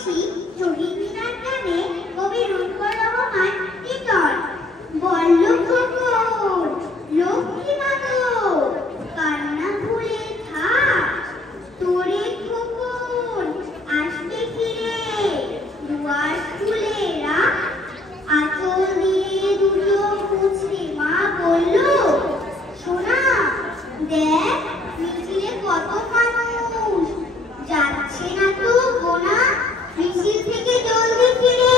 করছি শহীদ মিনার গানে কবি রুহুল রহমান টিটন। বলল খোকন লক্ষ্মী মা গো কান্না ভুলে থাক, তোরে খোকন আসবে ফিরে দুয়ার খুলে রাখ। আঁচল দিয়ে দুটো মুছড়ে মা বলল সোনা দেখ মিছিলে কত মানুষ যাচ্ছে না তো গোনা, মিছিল থেকে জলদি ফিরে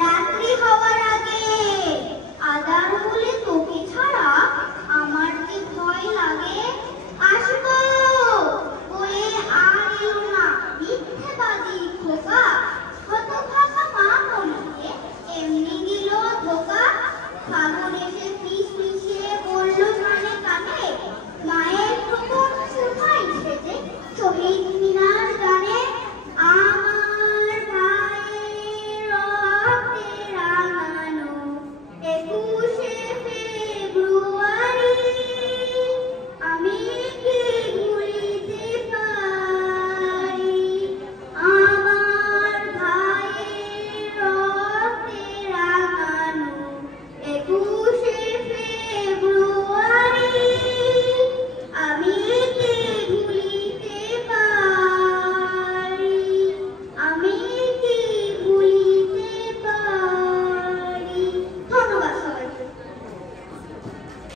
রাত্রি হওয়ার আগে। আদার বলে তোকে ছাড়া আমার যে ভয় লাগে, আসবো বলে আর এলো না মিথ্যেবাদী খোকা।